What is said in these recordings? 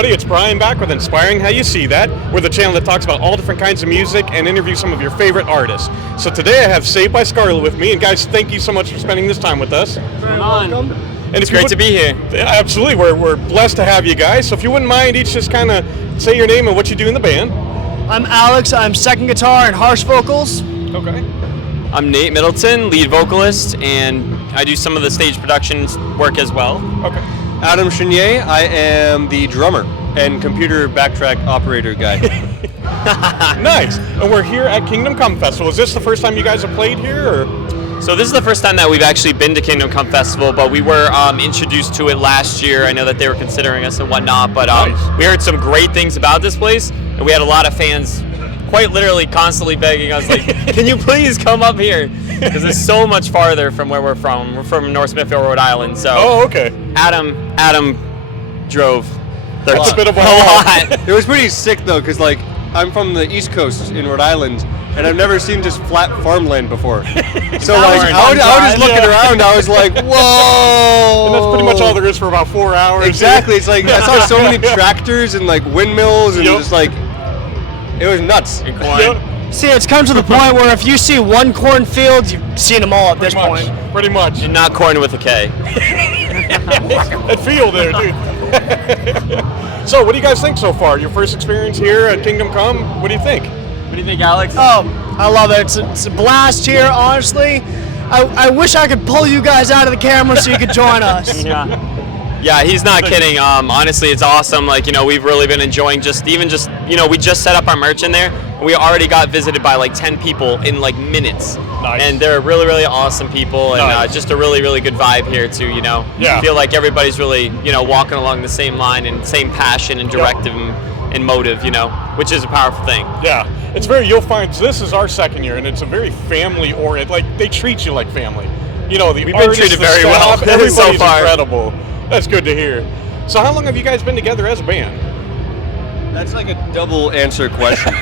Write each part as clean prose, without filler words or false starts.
everybody, it's Brian back with Inspiring How You See That. We're the channel that talks about all different kinds of music and interviews some of your favorite artists. So today I have Saved by Skarlet with me, and guys, thank you so much for spending this time with us. Welcome. And it's great to be here. Yeah, absolutely, we're blessed to have you guys. So if you wouldn't mind, each just kind of say your name and what you do in the band. I'm Alex, I'm second guitar and harsh vocals. Okay. I'm Nate Middleton, lead vocalist, and I do some of the stage production work as well. Okay. Adam Chenier, I am the drummer and computer backtrack operator guy. Nice. And we're here at Kingdom Come Festival. Is this the first time you guys have played here? Or? So this is the first time that we've actually been to Kingdom Come Festival, but we were introduced to it last year. I know that they were considering us and whatnot, but Nice. We heard some great things about this place, and we had a lot of fans quite literally constantly begging us, like, can you please come up here? Because it's so much farther from where we're from. We're from North Smithfield, Rhode Island. So okay. Adam drove. That's a bit of a lot. It was pretty sick though, because like I'm from the East Coast in Rhode Island, and I've never seen just flat farmland before. So like I was just looking around, I was like, whoa! And that's pretty much all there is for about 4 hours. Exactly. It's like I saw so many tractors and like windmills and just like it was nuts. See, it's come to the point where if you see one cornfield, you've seen them all at this point. Pretty much. And not corn with a K. That feel there, dude. So, what do you guys think so far? Your first experience here at Kingdom Come? What do you think? What do you think, Alex? Oh, I love it. It's a blast here, honestly. I wish I could pull you guys out of the camera so you could join us. Yeah, he's not kidding. Honestly, it's awesome. Like, we've really been enjoying we just set up our merch in there, and we already got visited by like 10 people in like minutes. Nice. And they're really, really awesome people, and Nice. just a really, really good vibe here too. Yeah. Feel like everybody's really, walking along the same line and same passion and directive and motive, which is a powerful thing. Yeah, you'll find, so this is our second year, and it's a very family-oriented, like, they treat you like family. We've been treated very well everybody's so far. Incredible. That's good to hear. So how long have you guys been together as a band? That's like a double answer question.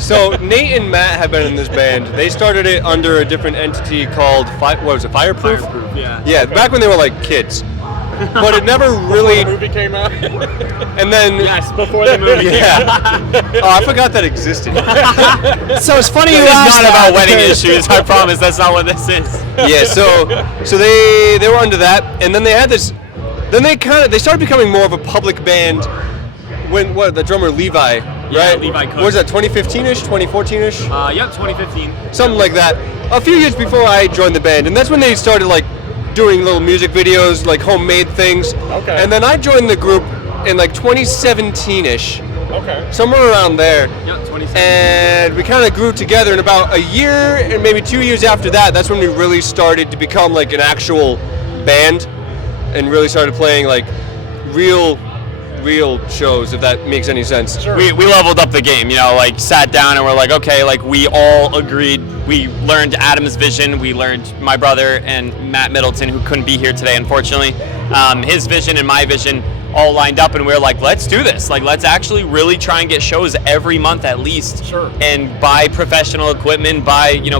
So Nate and Matt have been in this band. They started it under a different entity called Fireproof? Yeah. Yeah, back when they were like kids. But it never really. The movie came out. And then. Yes, before the movie. Yeah. Oh, I forgot that existed. So it's funny you It's asked not about that wedding because- issues. I promise that's not what this is. Yeah. So they were under that, and then they had this. Then they started becoming more of a public band. When the drummer Levi, right? Yeah, Levi Cook. What was that, 2015-ish, 2014-ish? Yep, 2015. Something like that. A few years before I joined the band, and that's when they started like doing little music videos, like homemade things. Okay. And then I joined the group in like 2017-ish, Okay. somewhere around there. Yep, 2017. And we kind of grew together, and about a year and maybe 2 years after that, that's when we really started to become like an actual band, and really started playing like real shows, if that makes any sense. Sure. We leveled up the game, like sat down and we're like, okay, like we all agreed. We learned Adam's vision. We learned my brother and Matt Middleton, who couldn't be here today, unfortunately. His vision and my vision all lined up, and we were like, let's do this. Like, let's actually really try and get shows every month at least. Sure. And buy professional equipment,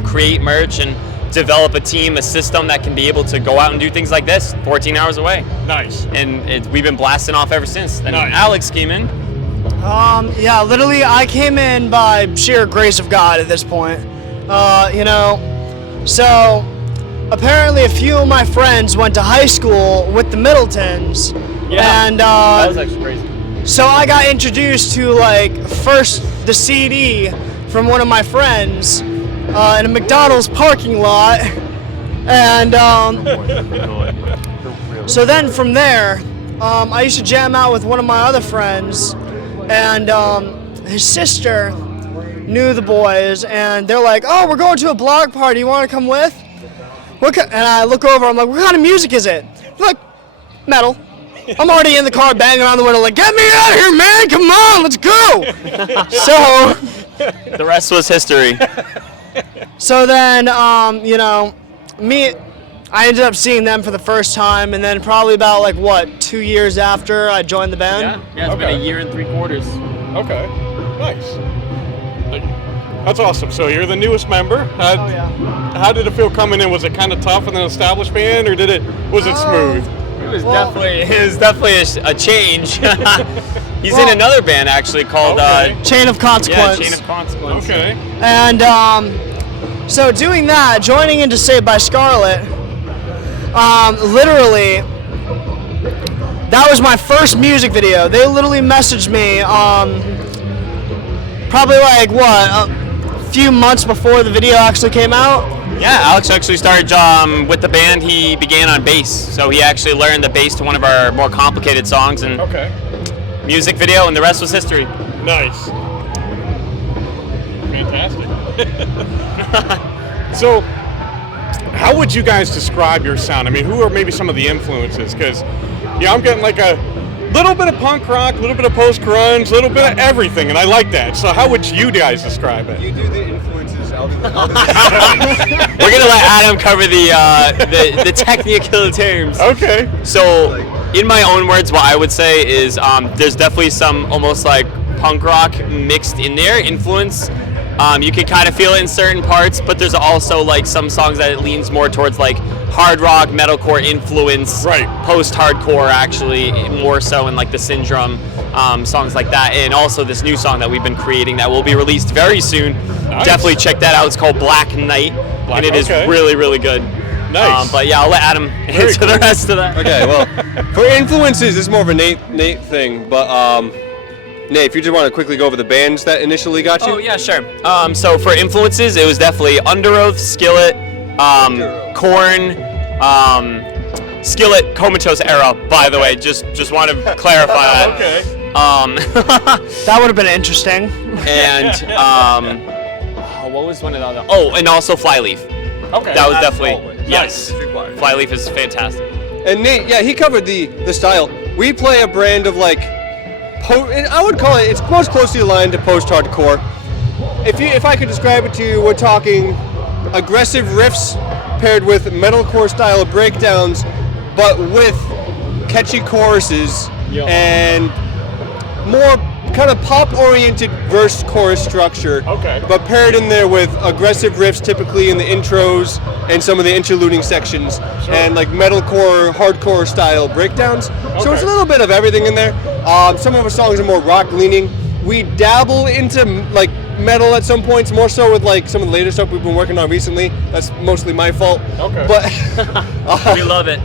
create merch, and develop a team, a system that can be able to go out and do things like this 14 hours away. Nice. And we've been blasting off ever since. And Nice. Alex came in. Yeah, literally, I came in by sheer grace of God at this point. So apparently a few of my friends went to high school with the Middletons. Yeah, And that was actually crazy. so I got introduced to first the CD from one of my friends in a McDonald's parking lot, and so then from there, I used to jam out with one of my other friends, and his sister knew the boys, and they're like, "Oh, we're going to a blog party. You want to come with?" And I look over. I'm like, "What kind of music is it?" They're like, "Metal." I'm already in the car banging on the window like, "Get me out of here, man! Come on, let's go!" So The rest was history. So then, I ended up seeing them for the first time, and then probably about 2 years after I joined the band. It's been a year and 3 quarters. Okay. Nice. That's awesome. So you're the newest member. Oh yeah. How did it feel coming in? Was it kind of tough in an established band, or was it smooth? was definitely a change. He's in another band actually called Chain of Consequence. Chain of Consequence. Okay. And so doing that, joining into Saved by Scarlet, literally, that was my first music video. They literally messaged me, probably like a few months before the video actually came out. Yeah, Alex actually started with the band. He began on bass, so he actually learned the bass to one of our more complicated songs, and music video, and the rest was history. Nice. Fantastic. So, how would you guys describe your sound? I mean, who are maybe some of the influences? Because, I'm getting like a little bit of punk rock, a little bit of post-grunge, a little bit of everything, and I like that. So how would you guys describe it? You do the influences. I'll do the We're gonna let Adam cover the technical terms. Okay. So, in my own words, what I would say is there's definitely some almost like punk rock mixed in there influence. You can kind of feel it in certain parts, but there's also like some songs that it leans more towards like hard rock, metalcore influence, right? Post-hardcore actually, more so in like the Syndrome songs like that, and also this new song that we've been creating that will be released very soon. Nice. Definitely check that out. It's called Black Night, and it is really, really good. Nice. But yeah, I'll let Adam answer the rest of that. Okay, well, for influences, this is more of a Nate thing, but Nate, if you just want to quickly go over the bands that initially got you. Oh yeah, sure. So for influences, it was definitely Underoath, Skillet, Korn, Skillet, Comatose era. By the way, just want to clarify that. Okay. That would have been interesting. And what was one of the other? Oh, and also Flyleaf. Okay. That was definitely Nice. Flyleaf is fantastic. And Nate, yeah, he covered the style. We play a brand of like, I would call it, it's most closely aligned to post-hardcore. If I could describe it to you, we're talking aggressive riffs paired with metalcore style breakdowns, but with catchy choruses and more kind of pop-oriented verse-chorus structure. Okay. But paired in there with aggressive riffs, typically in the intros and some of the interluding sections, and like metalcore, hardcore style breakdowns. So it's a little bit of everything in there. Some of our songs are more rock-leaning. We dabble into like metal at some points, more so with like some of the later stuff we've been working on recently. That's mostly my fault. Okay. But We love it.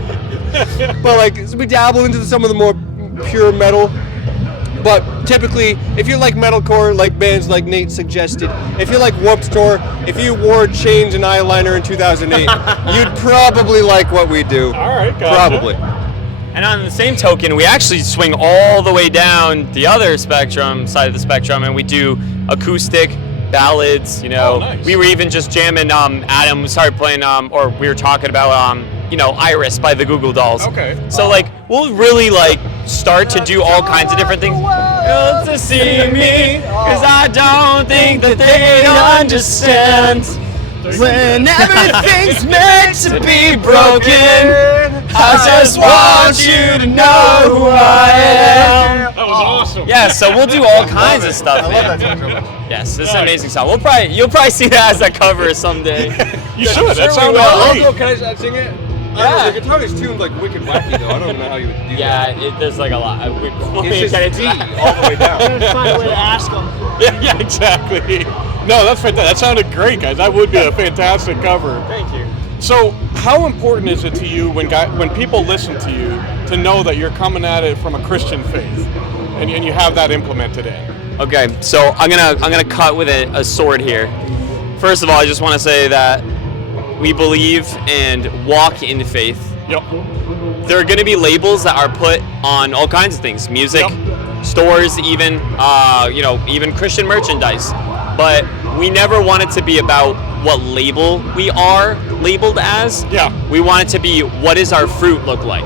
but like we dabble into some of the more pure metal. But typically, if you like metalcore, like bands like Nate suggested, if you like Warped Tour, if you wore chains and eyeliner in 2008, you'd probably like what we do. All right, gotcha. Probably. And on the same token, we actually swing all the way down the other side of the spectrum, and we do acoustic, ballads, Oh, nice. We were even just jamming, Adam started playing, or we were talking about, Iris by the Goo Goo Dolls. Okay. So, like, we'll really, like, start to do all kinds of different things. To see me, because I don't think that they understand. When everything's meant to be broken, I just want you to know who I am. That was awesome. Yeah, so we'll do all kinds of stuff, man. Yes, this is an amazing song. You'll probably see that as a cover someday. You should. That sounds great. Can I sing it? Yeah. The guitar is tuned like wicked wacky though. I don't know how you would do that. Yeah, there's like a lot. It's just D all the way down. I'm gonna find a way to ask them. Yeah, exactly. No, that's fantastic. That sounded great, guys. That would be a fantastic cover. Thank you. So, how important is it to you when people listen to you to know that you're coming at it from a Christian faith, and you have that implemented in? Okay, so I'm gonna cut with a sword here. First of all, I just want to say that we believe and walk in faith. Yep. There are going to be labels that are put on all kinds of things, music, stores, even even Christian merchandise. But we never want it to be about what label we are labeled as. Yeah. We want it to be, what does our fruit look like?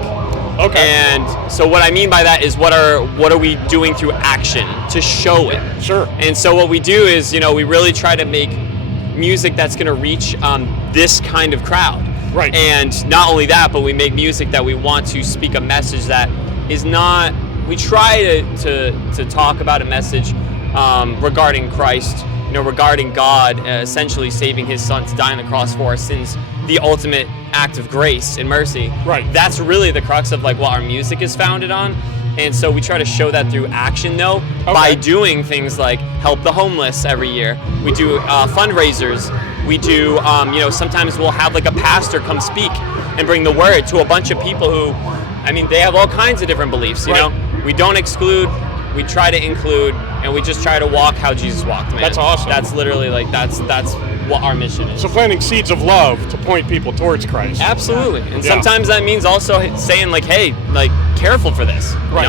Okay. And so what I mean by that is what are we doing through action to show it? Sure. And so what we do is, we really try to make music that's going to reach this kind of crowd. Right. And not only that, but we make music that we want to speak a message that is not. We try to talk about a message regarding Christ, regarding God essentially saving his son to die on the cross for our sins, the ultimate act of grace and mercy. Right. That's really the crux of like what our music is founded on. And so we try to show that through action, though, by doing things like help the homeless every year. We do fundraisers. We do, sometimes we'll have like a pastor come speak and bring the word to a bunch of people who, they have all kinds of different beliefs, you know? We don't exclude, we try to include, and we just try to walk how Jesus walked, man. That's awesome. That's literally like, that's what our mission is. So planting seeds of love to point people towards Christ. Absolutely. And sometimes that means also saying like, hey, like, careful for this, but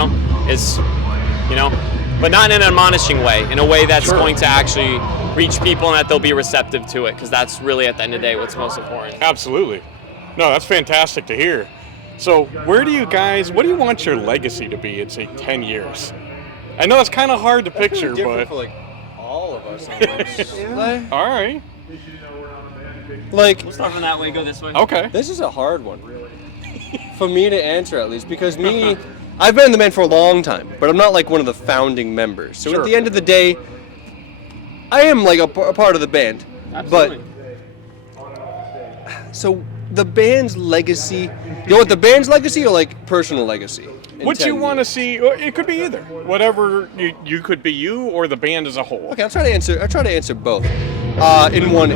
not in an admonishing way, in a way that's going to actually reach people and that they'll be receptive to it, because that's really, at the end of the day, what's most important. Absolutely. No, that's fantastic to hear. So what do you want your legacy to be in, say, 10 years? I know it's kind of hard to picture, but... for, like, all of us almost. All right. Like, We'll start from that way, go this way. Okay. this is a hard one. For me to answer, at least, because I've been in the band for a long time, but I'm not like one of the founding members. So at the end of the day, I am like a part of the band. Absolutely. But so the band's legacy, the band's legacy or like personal legacy? What you want to see, it could be either. Whatever, you could be you or the band as a whole. Okay, I'll try to answer both. In one.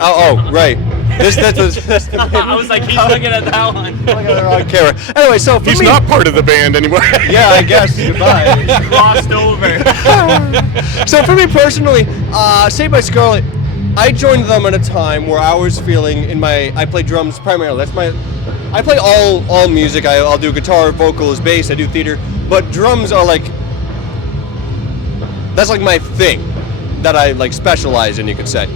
Oh, right. That's I was like, he's looking at that one. I got the wrong camera. Anyway, so for He's me, not part of the band anymore. Yeah, I guess. Goodbye. Crossed over. So for me personally, Saved by Scarlet, I joined them at a time where I was feeling I play drums primarily. I play all music. I'll do guitar, vocals, bass. I do theater, but drums are that's like my thing that I like specialize in, you could say.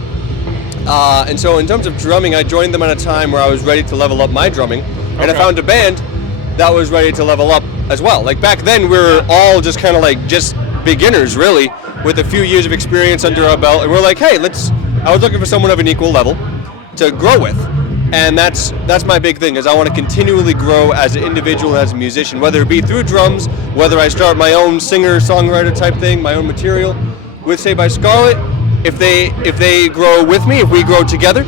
And so in terms of drumming, I joined them at a time where I was ready to level up my drumming, and I found a band that was ready to level up as well. Like back then, we were all just kind of like just beginners, really, with a few years of experience under our belt, and we're like, hey, I was looking for someone of an equal level to grow with, and that's my big thing, is I want to continually grow as an individual, as a musician, whether it be through drums, whether I start my own singer-songwriter type thing, my own material with Saved by Scarlet. If they grow with me, if we grow together,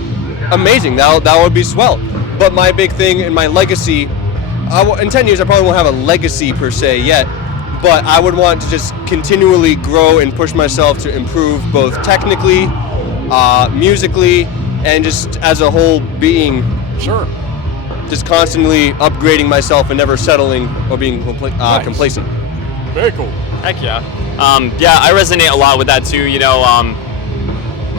amazing. That would be swell. But my big thing and my legacy, in 10 years I probably won't have a legacy per se yet, but I would want to just continually grow and push myself to improve both technically, musically, and just as a whole being. Sure. Just constantly upgrading myself and never settling or being complacent. Very cool. Heck yeah. I resonate a lot with that too.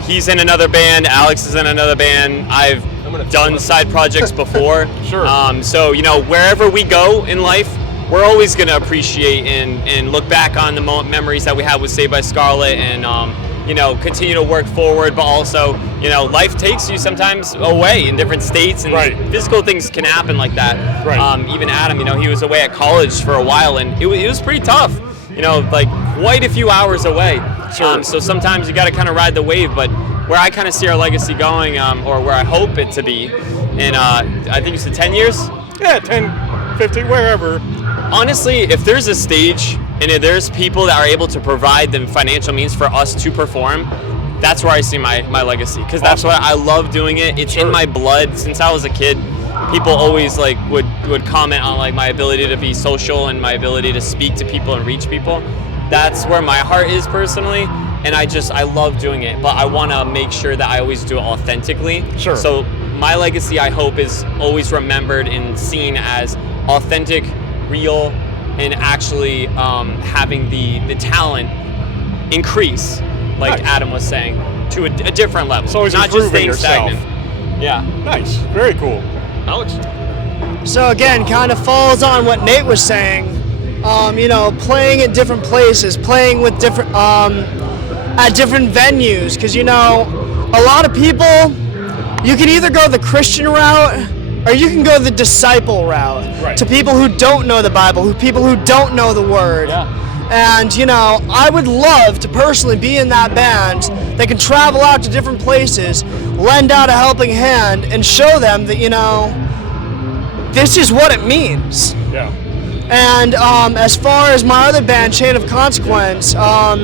He's in another band, Alex is in another band. I've done side projects before. Sure. So, wherever we go in life, we're always going to appreciate and look back on the memories that we had with Saved by Scarlet and, continue to work forward, but also, life takes you sometimes away in different states, and physical things can happen like that. Right. Even Adam, he was away at college for a while, and it was pretty tough. Like quite a few hours away. Sure. So sometimes you got to kind of ride the wave, but where I kind of see our legacy going, or where I hope it to be, in I think you said 10 years? Yeah, 10, 15, wherever. Honestly, if there's a stage and if there's people that are able to provide the financial means for us to perform, that's where I see my legacy, because that's why I love doing it. It's in my blood since I was a kid. People always would comment on my ability to be social and my ability to speak to people and reach people. That's where my heart is personally, and I love doing it, but I want to make sure that I always do it authentically. Sure. So my legacy, I hope, is always remembered and seen as authentic, real, and actually having the talent increase, like Adam was saying, to a different level. So always not just improving staying yourself. stagnant. Yeah. Nice. Very cool. Alex? So again, kind of falls on what Nate was saying. Playing at different places, playing with different at different venues, because a lot of people, you can either go the Christian route or you can go the disciple route to people who don't know the Bible, people who don't know the Word. Yeah. And I would love to personally be in that band that can travel out to different places, lend out a helping hand, and show them that this is what it means. Yeah. And as far as my other band, Chain of Consequence, I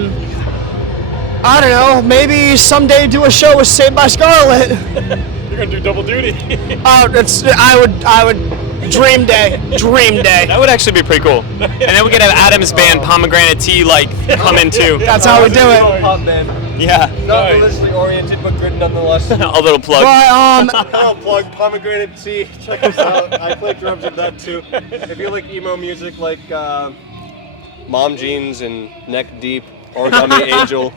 don't know, maybe someday do a show with Saved by Scarlet. You're gonna do double duty. I would dream day. That would actually be pretty cool. And then we could have Adam's band, Pomegranate Tea, like, come in too. That's how we do it. Pop band. Yeah. Not religiously oriented, but good nonetheless. A little plug. But Hello, plug Pomegranate Tea. Check us out. I play drums in that too. If you like emo music, like Mom Jeans and Neck Deep, Origami Angel.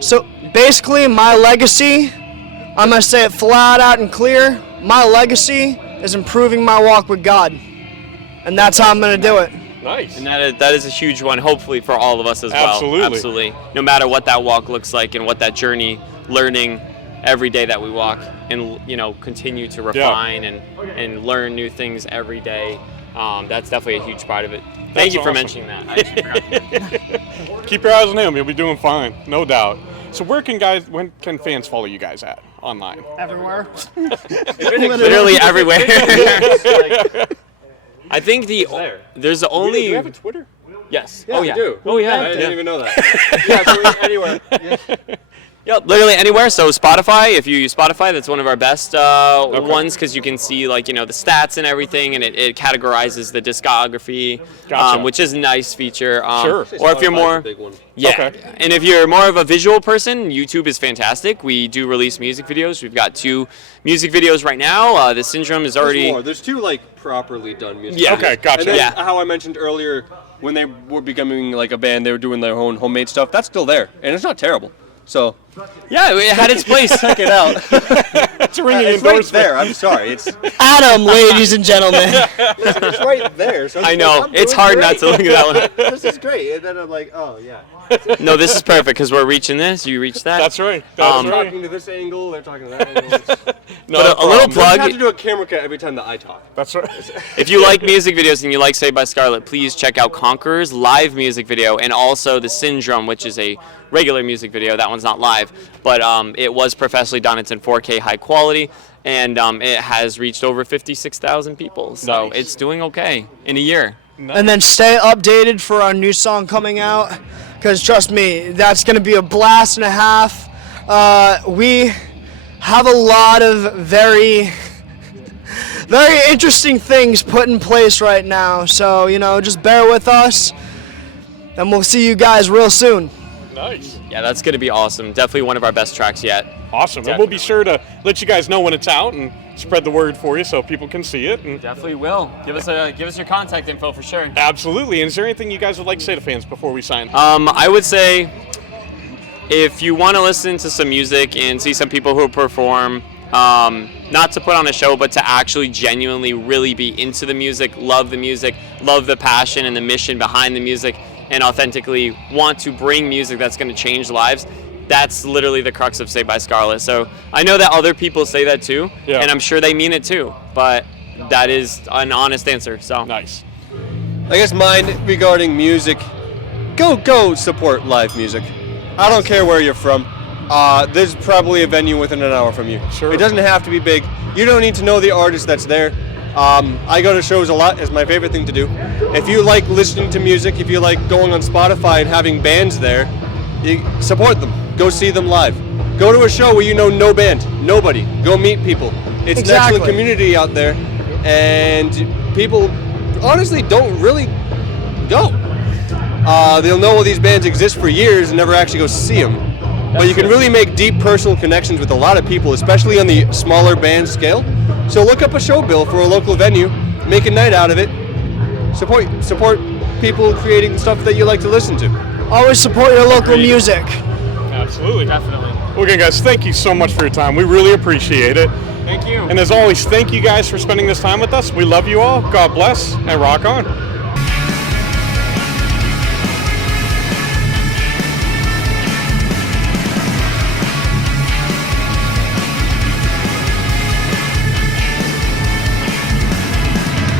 so basically, my legacy, I'm gonna say it flat out and clear. My legacy is improving my walk with God, and that's how I'm gonna do it. Nice. And that is a huge one, hopefully, for all of us as well. Absolutely. No matter what that walk looks like and what that journey, learning every day that we walk and, continue to refine and learn new things every day. That's definitely a huge part of it. Thank you for mentioning that. I actually forgot. Keep your eyes on him. You'll be doing fine, no doubt. So when can fans follow you guys at online? Everywhere. Literally everywhere. I think there's the only. Do we have a Twitter? Yes. Yeah, we do. Oh yeah. I didn't even know that. Yeah, so anywhere. Yeah. Yep, literally anywhere. So Spotify, if you use Spotify, that's one of our best ones because you can see the stats and everything, and it categorizes the discography, Gotcha. which is a nice feature. Sure. Or if you're more, a big one. yeah, and if you're more of a visual person, YouTube is fantastic. We do release music videos. We've got 2 music videos right now. The Syndrome is already. There's more. There's 2 properly done music. Yeah. Okay, gotcha. And then Yeah. how I mentioned earlier, when they were becoming like a band, they were doing their own homemade stuff. That's still there, and it's not terrible. So Yeah, it had its place. check it out. It's a ringing It's right endorsement. there. I'm sorry. It's Adam, ladies and gentlemen. listen, it's right there. So I know. It's hard not to look at that one. This is great. And then I'm like, oh yeah. No, this is perfect because we're reaching this. You reach that. That's right. I'm That's right. talking to this angle. They're talking to that angle. No But a little problem. I have to plug. do a camera cut every time that I talk. That's right. If you like music videos and you like Saved by Scarlet, please check out Conqueror's live music video and also The Syndrome, which is a regular music video. That one's not live, but it was professionally done. It's in 4K high quality, and it has reached over 56,000 people. So Nice. it's doing okay in a year. And then stay updated for our new song coming out, because trust me, that's going to be a blast and a half. We have a lot of very interesting things put in place right now. So, just bear with us, and we'll see you guys real soon. Nice. Yeah, that's going to be awesome. Definitely one of our best tracks yet. Awesome. And we'll be sure to let you guys know when it's out and spread the word for you so people can see it. And Definitely will. Give us your contact info for sure. absolutely. And is there anything you guys would like to say to fans before we sign? I would say if you want to listen to some music and see some people who perform, not to put on a show, but to actually genuinely really be into the music, love the passion and the mission behind the music, and authentically want to bring music that's going to change lives, that's literally the crux of Saved by Scarlet. So I know that other people say that too, and I'm sure they mean it too, but that is an honest answer. So Nice. I guess mine regarding music, go support live music. I don't care where you're from. There's probably a venue within an hour from you. Sure. It doesn't have to be big. You don't need to know the artist that's there. I go to shows a lot. It's my favorite thing to do. If you like listening to music, if you like going on Spotify and having bands there, you support them. Go see them live. Go to a show where you know no band, nobody. Go meet people. It's an Exactly. excellent community out there, and people honestly don't really go. They'll know all these bands exist for years and never actually go see them. But you can really make deep personal connections with a lot of people, especially on the smaller band scale. So look up a show bill for a local venue, make a night out of it, support people creating stuff that you like to listen to. Always support your local music. Absolutely. definitely. Well, again, guys, thank you so much for your time. We really appreciate it. Thank you. And as always, thank you guys for spending this time with us. We love you all. God bless, and rock on.